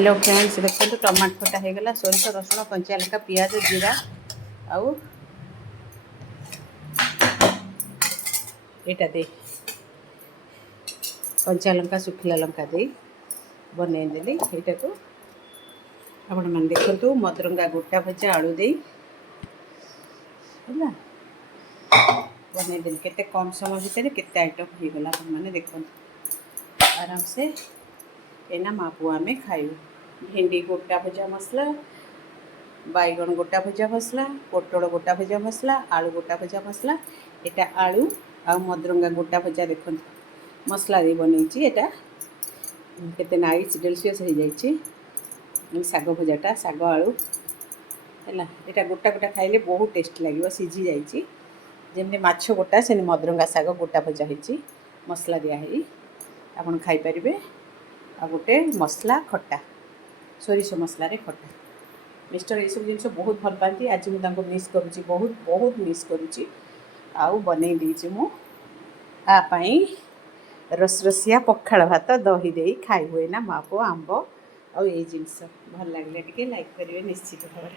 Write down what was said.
Hello friends, देखो tomato खटा हो गला। सोरिष रसुण कंचा लंका पियाज जीरा आउ एटा दे कंचा लंका सुखिला लंका दे बनईदेली। यहाँ को आपण मैंने देखु मदरंगा गोटा भजा आलू दे बनईदेली। केते कम समय भितर केते आइटम हो गला मैंने देखो आराम से। एना माँ पुआ में खाइबू। भेंडी गोटा भजा मसला, बैगन गोटा भजा मसला, पोटल गोटा भजा मसला, आलू गोटा भजा मसला। एटा आलू आ मदरंगा गोटा भजा देखो मसला दे बनई। एटा केते नाइस डेलीशियस हो जाइए। साग भजाटा साग आलू है। एटा गोटा गोटा खाइले बहुत टेस्ट लगे। सीझी जाइए जमी माछ गोटा से मदरंगा साग गोटा भजा हो मसला दियाही आपन खाइपारे। आ गोटे मसला खट्टा सोरिष मसलार खट्टा। मिस्टर ये सब जिन बहुत भल पाती। आज मुझे मिस करुँची, बहुत बहुत मिस करुँची। आउ बनई देची मुई रसरसिया पखाड़ भात दही दे खाई हुए ना माँ पुओ आंब। आ ये जिनस भल लगे टे लाइक करेंगे निश्चित भाव।